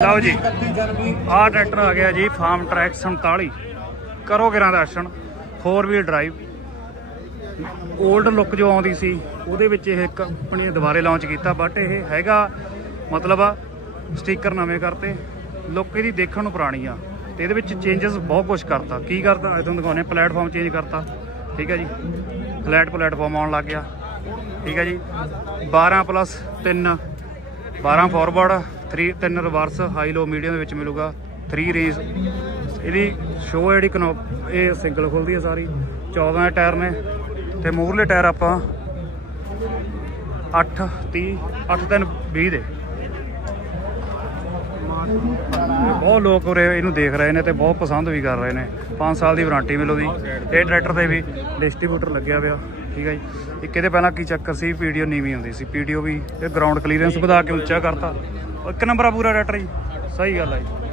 ਲਓ ਜੀ ਆਹ ਟਰੈਕਟਰ ਆ ਗਿਆ ਜੀ ਫਾਰਮ ਟਰੈਕ 47 ਕਰੋ ਗਿਰਾਂ ਦਰਸ਼ਨ 4 ਵੀਲ ਡਰਾਈਵ 올ਡ ਲੁੱਕ ਜੋ ਆਉਂਦੀ ਸੀ ਉਹਦੇ ਵਿੱਚ ਇਹ ਕੰਪਨੀ ਦੁਬਾਰੇ ਲਾਂਚ ਕੀਤਾ ਬਟ ਇਹ ਹੈਗਾ ਮਤਲਬ ਸਟicker ਨਵੇਂ ਕਰਤੇ ਲੁੱਕ ਇਹਦੀ ਦੇਖਣ ਨੂੰ ਪੁਰਾਣੀ ਆ ਤੇ ਇਹਦੇ ਵਿੱਚ ਚੇਂਜਸ ਬਹੁਤ ਕੁਝ ਕਰਤਾ ਕੀ ਕਰਤਾ ਅੱਜ ਤੁਹਾਨੂੰ ਦਿਖਾਉਂਦੇ ਪਲੇਟਫਾਰਮ ਚੇਂਜ ਕਰਤਾ ਠੀਕ ਹੈ ਜੀ ਫਲੈਟ ਪਲੇਟਫਾਰਮ ਆਉਣ ਲੱਗ ਗਿਆ ਠੀਕ ਹੈ ਜੀ 12+3 12 forward 3 reverse high low medium ਦੇ ਵਿੱਚ ਮਿਲੂਗਾ 3 ਰੇਸ ਇਹਦੀ ਸ਼ੋ ਜਿਹੜੀ ਕਨੋਪ ਇਹ ਸਿੰਗਲ ਖੁੱਲਦੀ ਹੈ ਸਾਰੀ 14 ਦੇ ਟਾਇਰ ਨੇ ਤੇ ਮੂਹਰਲੇ ਟਾਇਰ ਆਪਾਂ 8-3-20 ਦੇ ਬਹੁਤ ਲੋਕ ਉਰੇ ਇਹਨੂੰ ਦੇਖ ਰਹੇ ਨੇ ਤੇ ਬਹੁਤ ਪਸੰਦ ਵੀ ਕਰ ਰਹੇ ਨੇ 5 ਸਾਲ ਦੀ ਵਾਰੰਟੀ ਮਿਲੂਗੀ ਇਹ ਟਰੈਕਟਰ ਤੇ ਵੀ ਡਿਸਟ੍ਰੀਬਿਊਟਰ ਲੱਗਿਆ ਪਿਆ ਠੀਕ ਹੈ ਜੀ ਇੱਕ ਇਹਦੇ ਪਹਿਲਾਂ ਕੀ ਚੱਕਰ ਸੀ ਪੀਡੀਓ ਨੀਵੀਂ ਹੁੰਦੀ ਸੀ ਪੀਡੀਓ ਵੀ ਇਹ ਗਰਾਊਂਡ ਕਲੀਅਰੈਂਸ ਵਧਾ ਕੇ ਉੱਚਾ ਕਰਤਾ ਇੱਕ ਨੰਬਰ ਆ ਪੂਰਾ ਟਰੈਕਟਰ ਜੀ ਸਹੀ ਗੱਲ ਹੈ ਜੀ।